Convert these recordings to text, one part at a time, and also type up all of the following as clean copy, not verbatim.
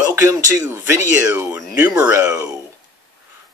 Welcome to video numero.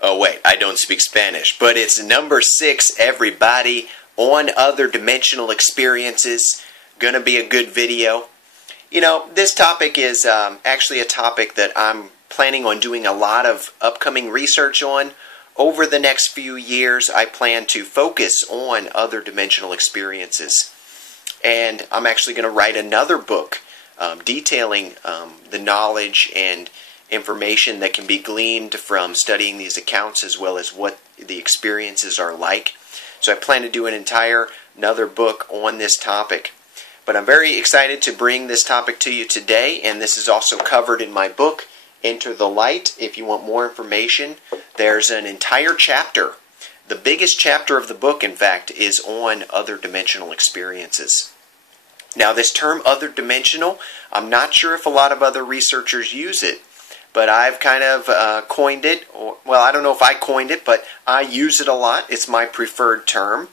Oh wait, I don't speak Spanish, but it's number 6, everybody, on other dimensional experiences. Gonna be a good video. You know, this topic is actually a topic that I'm planning on doing a lot of upcoming research on. Over the next few years, I plan to focus on other dimensional experiences. And I'm actually going to write another book detailing the knowledge and information that can be gleaned from studying these accounts, as well as what the experiences are like. So I plan to do another book on this topic. But I'm very excited to bring this topic to you today, and this is also covered in my book, Enter the Light. If you want more information, there's an entire chapter. The biggest chapter of the book, in fact, is on other dimensional experiences. Now, this term other dimensional, I'm not sure if a lot of other researchers use it, but I've kind of coined it. Well, I don't know if I coined it, but I use it a lot. It's my preferred term.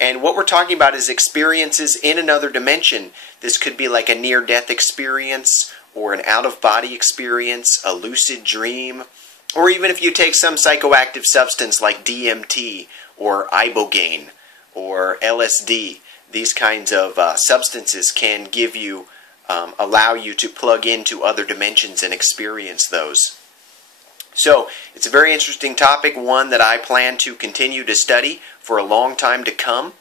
And what we're talking about is experiences in another dimension. This could be like a near-death experience, or an out-of-body experience, a lucid dream, or even if you take some psychoactive substance like DMT or ibogaine or LSD. These kinds of substances can give you, allow you to plug into other dimensions and experience those. So, it's a very interesting topic, one that I plan to continue to study for a long time to come.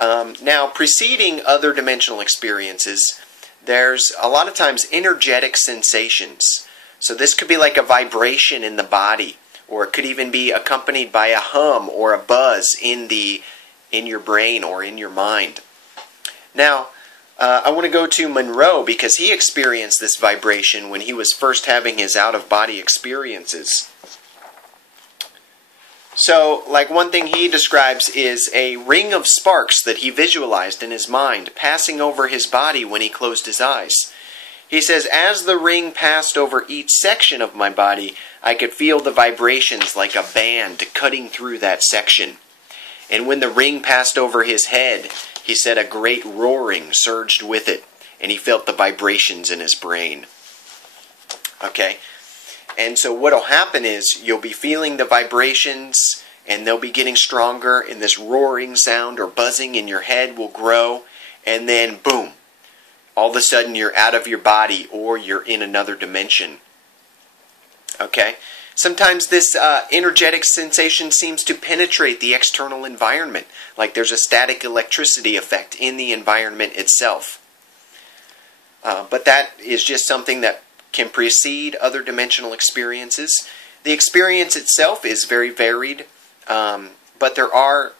Now, preceding other dimensional experiences, there's a lot of times energetic sensations. So this could be like a vibration in the body, or it could even be accompanied by a hum or a buzz in your brain or in your mind. Now, I want to go to Monroe because he experienced this vibration when he was first having his out-of-body experiences. So, like one thing he describes is a ring of sparks that he visualized in his mind passing over his body when he closed his eyes. He says, as the ring passed over each section of my body, I could feel the vibrations like a band cutting through that section. And when the ring passed over his head, he said a great roaring surged with it, and he felt the vibrations in his brain. Okay? And so what will happen is you'll be feeling the vibrations, and they'll be getting stronger, and this roaring sound or buzzing in your head will grow, and then boom, all of a sudden you're out of your body or you're in another dimension. Okay? Sometimes this energetic sensation seems to penetrate the external environment, like there's a static electricity effect in the environment itself. But that is just something that can precede other dimensional experiences. The experience itself is very varied, but there are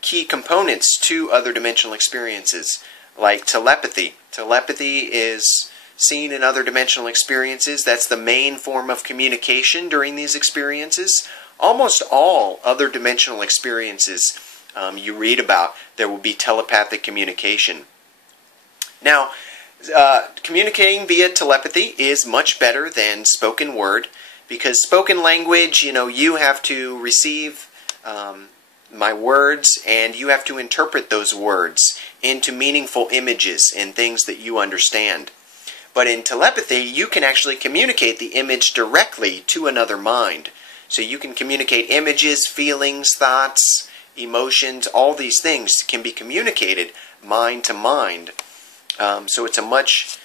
key components to other dimensional experiences, like telepathy. Telepathy is seen in other dimensional experiences. That's the main form of communication during these experiences. Almost all other dimensional experiences you read about, there will be telepathic communication. Now, communicating via telepathy is much better than spoken word, because spoken language, you have to receive my words, and you have to interpret those words into meaningful images and things that you understand. But in telepathy, you can actually communicate the image directly to another mind. So you can communicate images, feelings, thoughts, emotions, all these things can be communicated mind to mind. So it's a much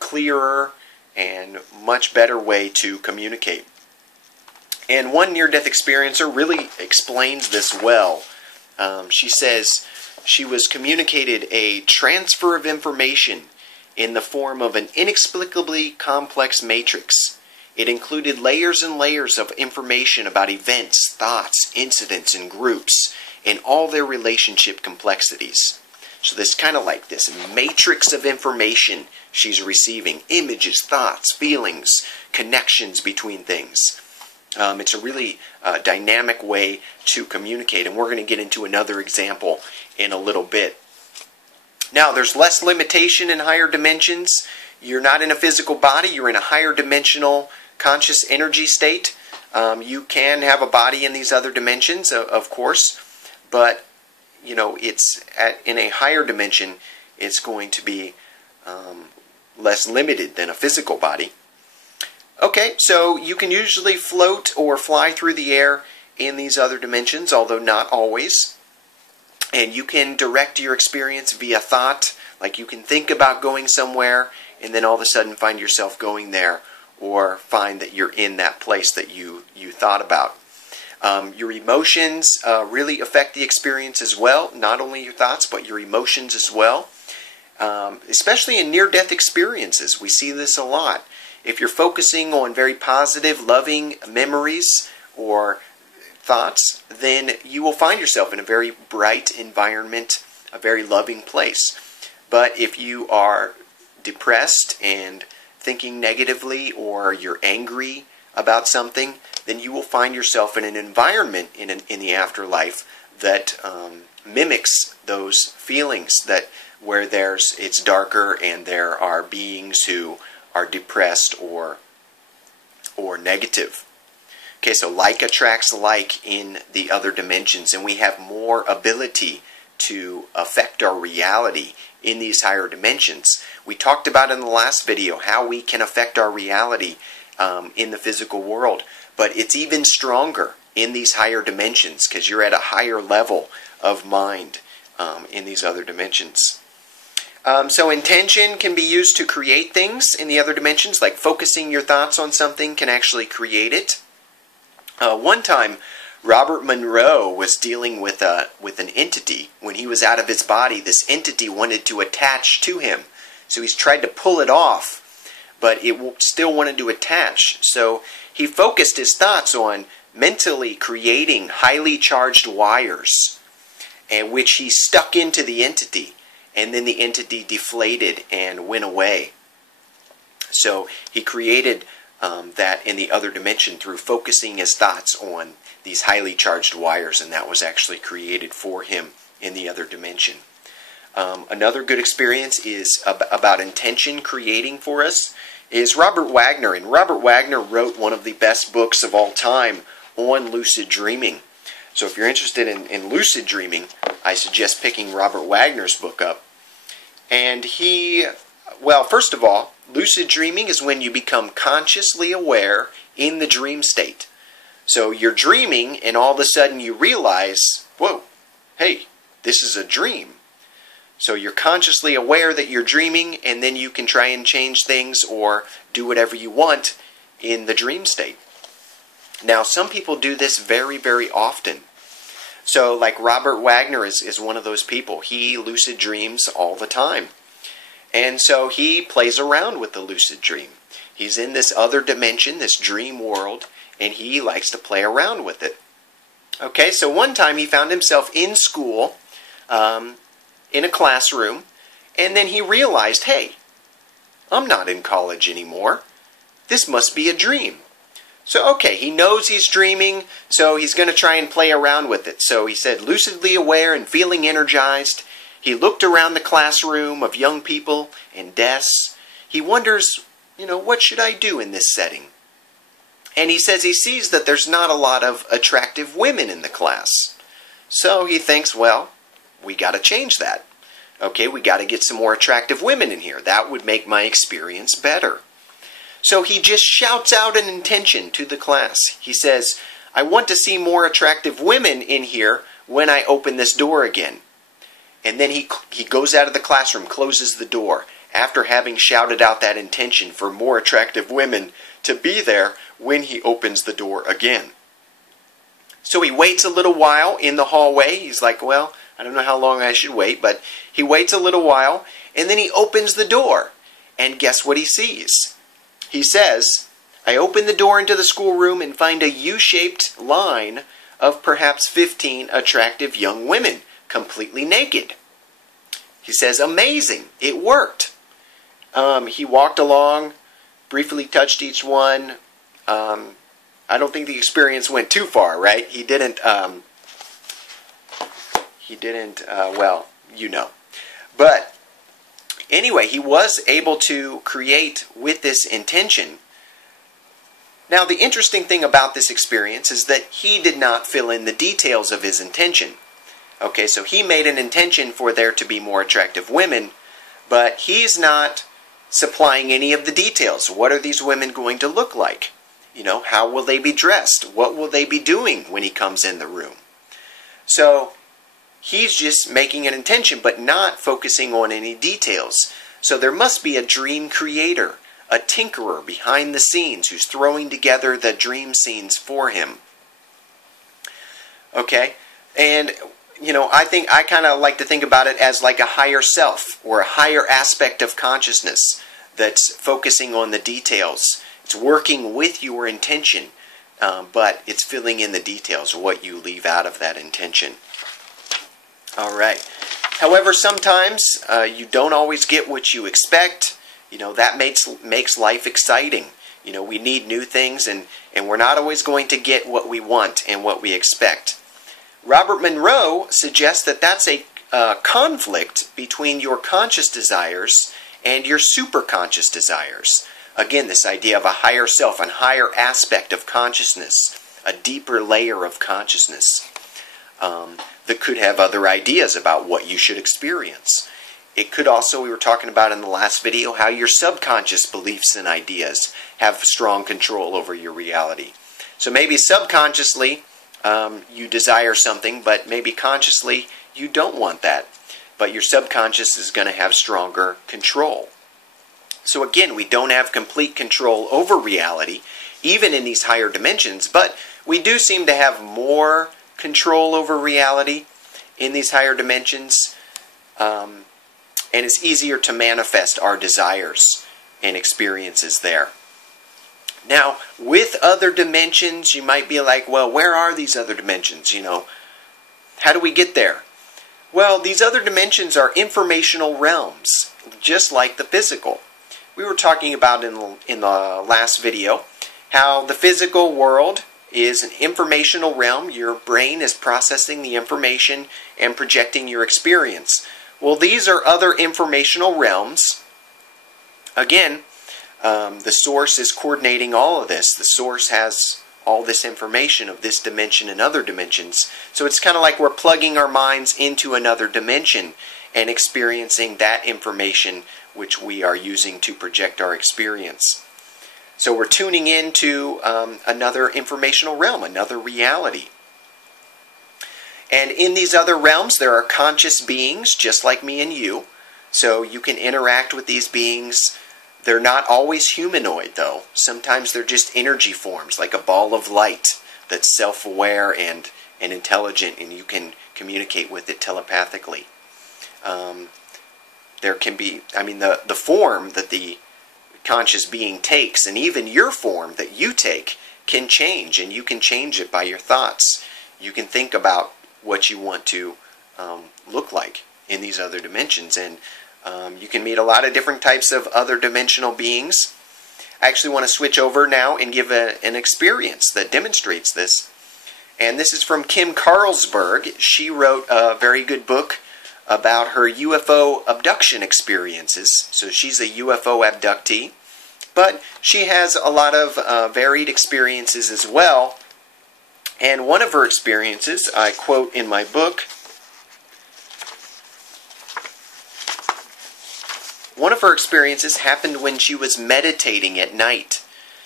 clearer and much better way to communicate. And one near-death experiencer really explains this well. She says she was communicated a transfer of information in the form of an inexplicably complex matrix. It included layers and layers of information about events, thoughts, incidents, and groups, and all their relationship complexities. So this kind of like this matrix of information she's receiving. Images, thoughts, feelings, connections between things. It's a really dynamic way to communicate, and we're going to get into another example in a little bit. Now, there's less limitation in higher dimensions. You're not in a physical body. You're in a higher dimensional conscious energy state. You can have a body in these other dimensions, of course, but it's in a higher dimension. It's going to be less limited than a physical body. Okay, so you can usually float or fly through the air in these other dimensions, although not always. And you can direct your experience via thought, like you can think about going somewhere and then all of a sudden find yourself going there, or find that you're in that place that you thought about. Your emotions really affect the experience as well, not only your thoughts, but your emotions as well. Especially in near-death experiences, we see this a lot. If you're focusing on very positive, loving memories or thoughts, then you will find yourself in a very bright environment, a very loving place. But if you are depressed and thinking negatively, or you're angry about something, then you will find yourself in an environment in the afterlife that mimics those feelings, that where it's darker and there are beings who are depressed or negative. Okay, so like attracts like in the other dimensions, and we have more ability to affect our reality in these higher dimensions. We talked about in the last video how we can affect our reality in the physical world, but it's even stronger in these higher dimensions because you're at a higher level of mind in these other dimensions. So intention can be used to create things in the other dimensions, like focusing your thoughts on something can actually create it. One time, Robert Monroe was dealing with an entity. When he was out of his body, this entity wanted to attach to him. So he's tried to pull it off, but it still wanted to attach. So he focused his thoughts on mentally creating highly charged wires, and which he stuck into the entity. And then the entity deflated and went away. So he created that in the other dimension through focusing his thoughts on these highly charged wires, and that was actually created for him in the other dimension. Another good experience is about intention creating for us is Robert Wagner. And Robert Wagner wrote one of the best books of all time on lucid dreaming. So if you're interested in lucid dreaming, I suggest picking Robert Wagner's book up. And well, first of all, lucid dreaming is when you become consciously aware in the dream state. So you're dreaming and all of a sudden you realize, whoa, hey, this is a dream. So you're consciously aware that you're dreaming, and then you can try and change things or do whatever you want in the dream state. Now, some people do this very, very often. So, like Robert Wagner is one of those people. He lucid dreams all the time. And so he plays around with the lucid dream. He's in this other dimension, this dream world, and he likes to play around with it. Okay, so one time he found himself in school, in a classroom, and then he realized, hey, I'm not in college anymore. This must be a dream. So, okay, he knows he's dreaming, so he's going to try and play around with it. So he said, lucidly aware and feeling energized, he looked around the classroom of young people and desks. He wonders, what should I do in this setting? And he says he sees that there's not a lot of attractive women in the class. So he thinks, well, we got to change that. Okay, we got to get some more attractive women in here. That would make my experience better. So he just shouts out an intention to the class. He says, I want to see more attractive women in here when I open this door again. And then he goes out of the classroom, closes the door, after having shouted out that intention for more attractive women to be there when he opens the door again. So he waits a little while in the hallway. He's like, well, I don't know how long I should wait, but he waits a little while, and then he opens the door. And guess what he sees? He says, I open the door into the schoolroom and find a U-shaped line of perhaps 15 attractive young women, completely naked. He says, amazing, it worked. He walked along, briefly touched each one. I don't think the experience went too far, right? He didn't, well, But anyway, he was able to create with this intention. Now, the interesting thing about this experience is that he did not fill in the details of his intention. Okay, so he made an intention for there to be more attractive women, but he's not supplying any of the details. What are these women going to look like? You know, how will they be dressed? What will they be doing when he comes in the room? So he's just making an intention, but not focusing on any details. So there must be a dream creator, a tinkerer behind the scenes who's throwing together the dream scenes for him. Okay? And, you know, I kind of like to think about it as like a higher self or a higher aspect of consciousness that's focusing on the details. It's working with your intention, but it's filling in the details, what you leave out of that intention. All right. However, sometimes you don't always get what you expect. You know, that makes life exciting. You know, we need new things, and we're not always going to get what we want and what we expect. Robert Monroe suggests that that's a conflict between your conscious desires and your superconscious desires. Again, this idea of a higher self, a higher aspect of consciousness, a deeper layer of consciousness that could have other ideas about what you should experience. It could also, we were talking about in the last video, how your subconscious beliefs and ideas have strong control over your reality. So maybe subconsciously you desire something, but maybe consciously you don't want that. But your subconscious is going to have stronger control. So again, we don't have complete control over reality, even in these higher dimensions, but we do seem to have more control over reality in these higher dimensions, and it's easier to manifest our desires and experiences there. Now, with other dimensions, you might be like, well, where are these other dimensions? You know, how do we get there? Well, these other dimensions are informational realms, just like the physical. We were talking about in the last video how the physical world is an informational realm. Your brain is processing the information and projecting your experience. Well, these are other informational realms. Again, the source is coordinating all of this. The source has all this information of this dimension and other dimensions. So it's kind of like we're plugging our minds into another dimension and experiencing that information which we are using to project our experience. So we're tuning into another informational realm, another reality. And in these other realms, there are conscious beings just like me and you. So you can interact with these beings. They're not always humanoid, though. Sometimes they're just energy forms, like a ball of light that's self-aware and intelligent, and you can communicate with it telepathically. There can be, the form that the conscious being takes, and even your form that you take, can change, and you can change it by your thoughts. You can think about what you want to look like in these other dimensions, and you can meet a lot of different types of other dimensional beings. I actually want to switch over now and give an experience that demonstrates this. And this is from Kim Carlsberg. She wrote a very good book about her UFO abduction experiences. So she's a UFO abductee. But she has a lot of varied experiences as well. And one of her experiences, I quote in my book, one of her experiences happened when she was meditating at night.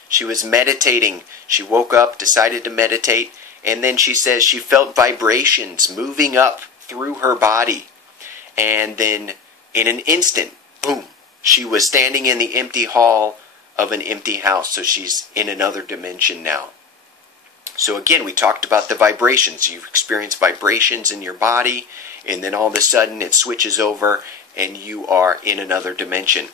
She was meditating. She woke up, decided to meditate, and then she says she felt vibrations moving up through her body. And then in an instant, boom, she was standing in the empty hall of an empty house. So she's in another dimension now. So again, we talked about the vibrations. You experience vibrations in your body, and then all of a sudden it switches over and you are in another dimension.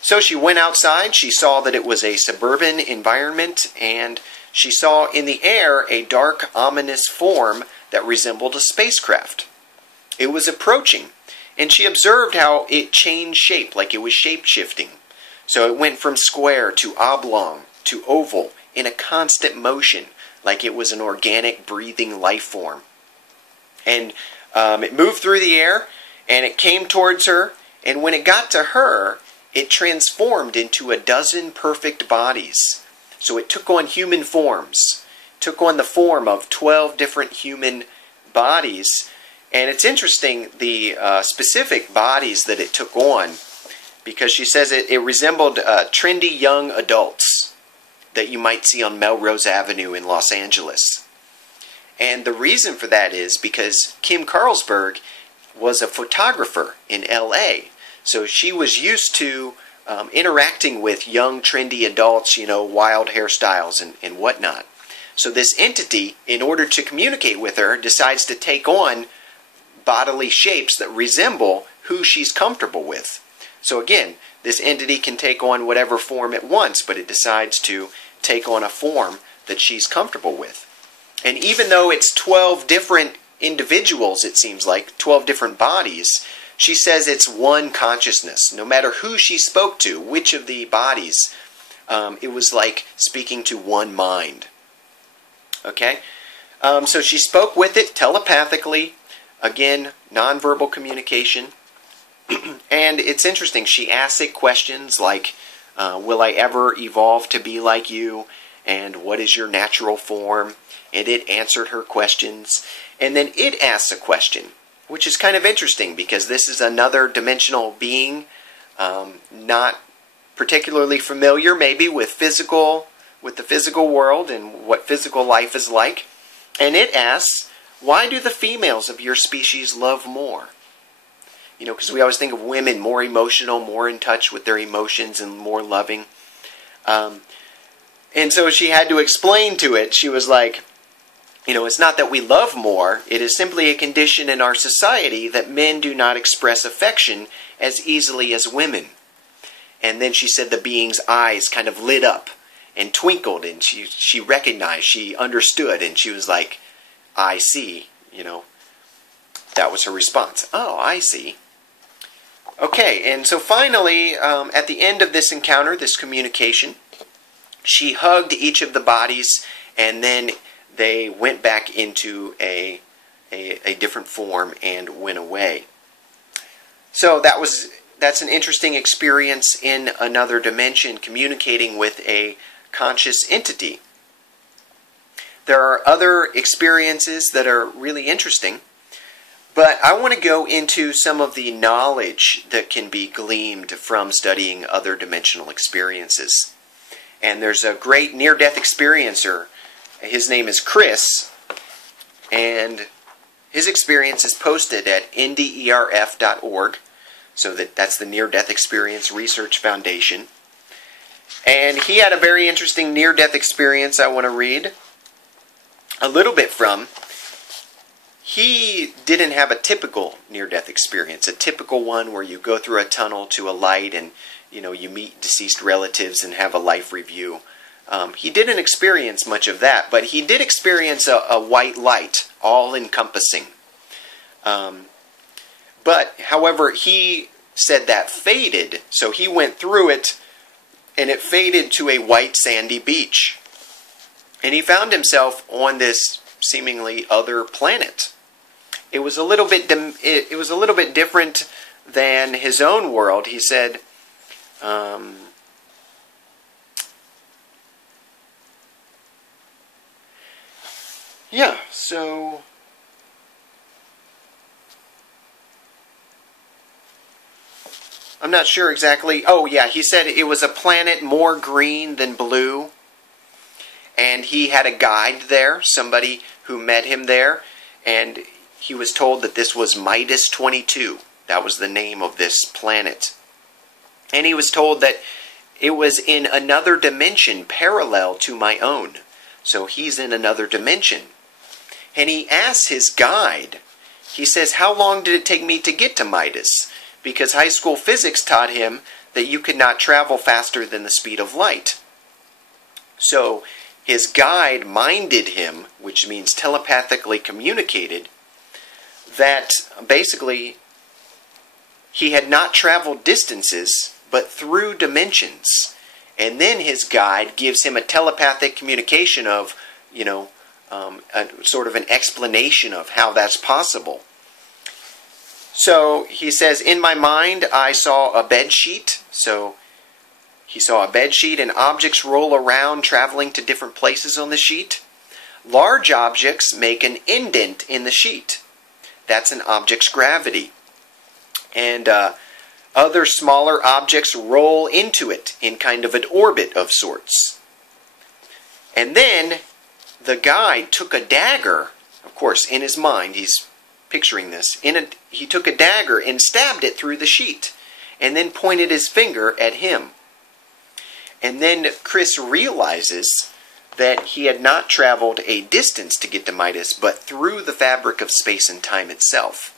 So she went outside. She saw that it was a suburban environment, and she saw in the air a dark, ominous form that resembled a spacecraft. It was approaching, and she observed how it changed shape, like it was shape-shifting. So it went from square to oblong to oval in a constant motion, like it was an organic, breathing life form. And it moved through the air, and it came towards her, and when it got to her, it transformed into a dozen perfect bodies. So it took on human forms, took on the form of 12 different human bodies. And it's interesting, the specific bodies that it took on, because she says it resembled trendy young adults that you might see on Melrose Avenue in Los Angeles. And the reason for that is because Kim Carlsberg was a photographer in LA. So she was used to interacting with young, trendy adults, you know, wild hairstyles and whatnot. So this entity, in order to communicate with her, decides to take on bodily shapes that resemble who she's comfortable with. So again, this entity can take on whatever form it wants, but it decides to take on a form that she's comfortable with. And even though it's 12 different individuals, it seems like, 12 different bodies, she says it's one consciousness. No matter who she spoke to, which of the bodies, it was like speaking to one mind. Okay? So she spoke with it telepathically. Again, nonverbal communication. And it's interesting. She asked it questions like, will I ever evolve to be like you? And what is your natural form? And it answered her questions. And then it asked a question, which is kind of interesting because this is another dimensional being, not particularly familiar maybe with the physical world and what physical life is like. And it asks, why do the females of your species love more? You know, because we always think of women more emotional, more in touch with their emotions and more loving. And so she had to explain to it, she was like, you know, it's not that we love more, it is simply a condition in our society that men do not express affection as easily as women. And then she said the being's eyes kind of lit up and twinkled, and she recognized, she understood, and she was like, I see, you know. That was her response. Oh, I see. Okay, and so finally, at the end of this encounter, this communication, she hugged each of the bodies, and then they went back into a different form and went away. So that's an interesting experience in another dimension, communicating with a conscious entity. There are other experiences that are really interesting, but I want to go into some of the knowledge that can be gleaned from studying other dimensional experiences. And there's a great near-death experiencer. His name is Chris, and his experience is posted at nderf.org. So that's the Near-Death Experience Research Foundation. And he had a very interesting near-death experience I want to read a little bit from. He didn't have a typical near-death experience, a typical one where you go through a tunnel to a light and, you know, you meet deceased relatives and have a life review. He didn't experience much of that, but he did experience a white light, all-encompassing. But, however, he said that faded, so he went through it, and it faded to a white sandy beach. And he found himself on this seemingly other planet. It was a little bit different than his own world. He said, yeah, so I'm not sure exactly. Oh, yeah, he said it was a planet more green than blue. And he had a guide there, somebody who met him there. And he was told that this was Midas 22. That was the name of this planet. And he was told that it was in another dimension parallel to my own. So he's in another dimension. And he asks his guide, he says, how long did it take me to get to Midas? Because high school physics taught him that you could not travel faster than the speed of light. So his guide minded him, which means telepathically communicated, that basically he had not traveled distances, but through dimensions. And then his guide gives him a telepathic communication of, you know, sort of an explanation of how that's possible. So he says, in my mind, I saw a bed sheet. So he saw a bed sheet and objects roll around, traveling to different places on the sheet. Large objects make an indent in the sheet. That's an object's gravity. And Other smaller objects roll into it in kind of an orbit of sorts. And then the guide took a dagger, of course, in his mind, he's picturing this, he took a dagger and stabbed it through the sheet, and then pointed his finger at him. And then Chris realizes that he had not traveled a distance to get to Midas, but through the fabric of space and time itself.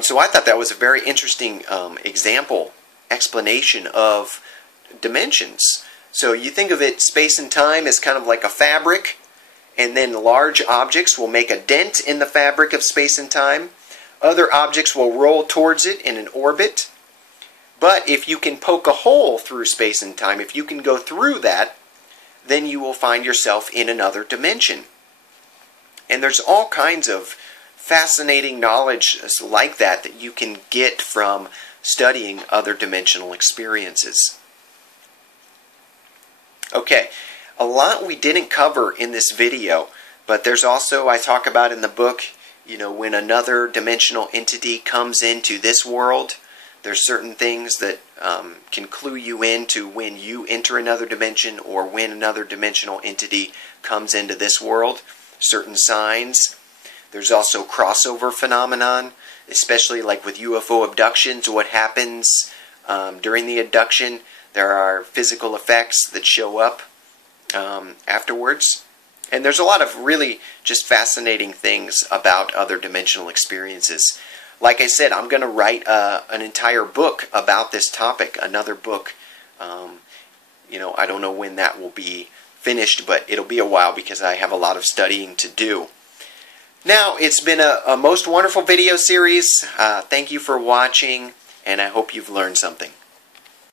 So I thought that was a very interesting explanation of dimensions. So you think of it, space and time, as kind of like a fabric, and then large objects will make a dent in the fabric of space and time. Other objects will roll towards it in an orbit. But if you can poke a hole through space and time, if you can go through that, then you will find yourself in another dimension. And there's all kinds of fascinating knowledge like that you can get from studying other dimensional experiences. Okay, a lot we didn't cover in this video, but there's also, I talk about in the book, when another dimensional entity comes into this world, there's certain things that can clue you into when you enter another dimension or when another dimensional entity comes into this world. Certain signs. There's also crossover phenomenon, especially like with UFO abductions. What happens during the abduction? There are physical effects that show up afterwards. And there's a lot of really just fascinating things about other dimensional experiences. Like I said, I'm going to write an entire book about this topic, another book. I don't know when that will be finished, but it'll be a while because I have a lot of studying to do. Now, it's been a most wonderful video series. Thank you for watching, and I hope you've learned something.